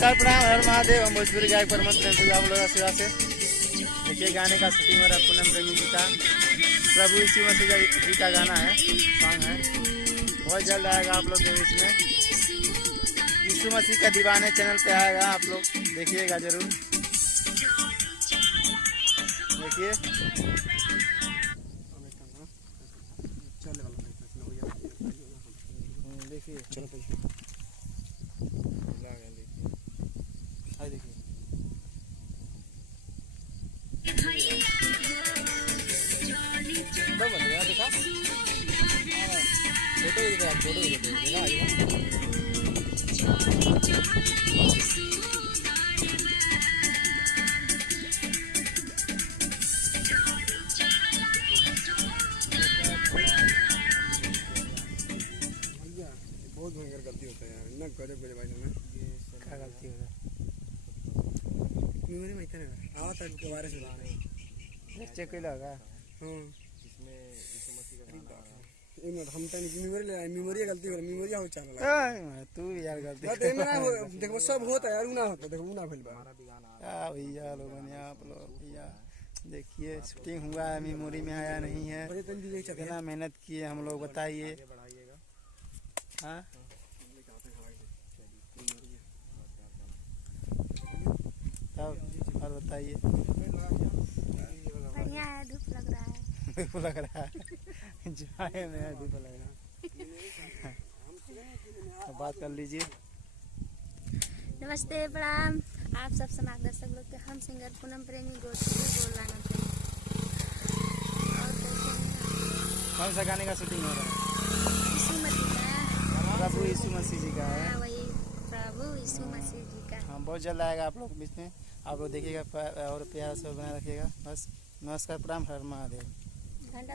नमस्कार प्रणाम हर महादेव। हम भोजपुरी गायक परमत प्रेम आप लोग सेवा से देखिए गाने का शूटिंग हो रहा है पूनम प्रेमी जी का। प्रभु यीशु मसीह जी का गाना है, सॉन्ग है, बहुत जल्द आएगा आप लोग के बीच में। यीशु मसीह का दीवाने चैनल पे आएगा, आप लोग देखिएगा जरूर। देखिए देखिए चलो देखिए तो बन गया देखा फोटो ही देखा, फोटो ही देखा बहुत भयंकर गलती होता है यार, इतना गजब गजब भाई में क्या गलती हो रहा है। मेमोरी में इतना आवा था के बारे से चेक कोई लगा हां इसमें यीशु मसीह का गाना एक मिनट हम तनी मेमोरी गलती हो, मेमोरी हो चल लगा तू यार गलती बात में ना हो। देखो सब होता है यार, उ ना होता, देखो उ ना भेल बा भैया लोगन आप लोग भैया देखिए शूटिंग हुआ है, मेमोरी में आया नहीं है। कितना मेहनत किए हम लोग बताइए। हाँ तब और बताइए। बढ़िया है, धूप लग रहा है। धूप लग रहा है जाए में है, धूप लग रहा है। तो बात कर लीजिए। नमस्ते प्रणाम आप सब समाज दर्शक लोग के। हम सिंगर पूनम प्रेमी गोटरी बोल रहा हूँ। और कौन सा गाने का शूटिंग हो रहा है? यीशु मसीह का, प्रभु यीशु मसीह जी का है। हाँ वही प्रभु यीशु मसीह जी का। हाँ बहुत जल्द आएगा आप लोग बीच में, आप लोग देखिएगा और प्यार से बनाए रखिएगा। बस नमस्कार प्रणाम हर महादेव। घंटा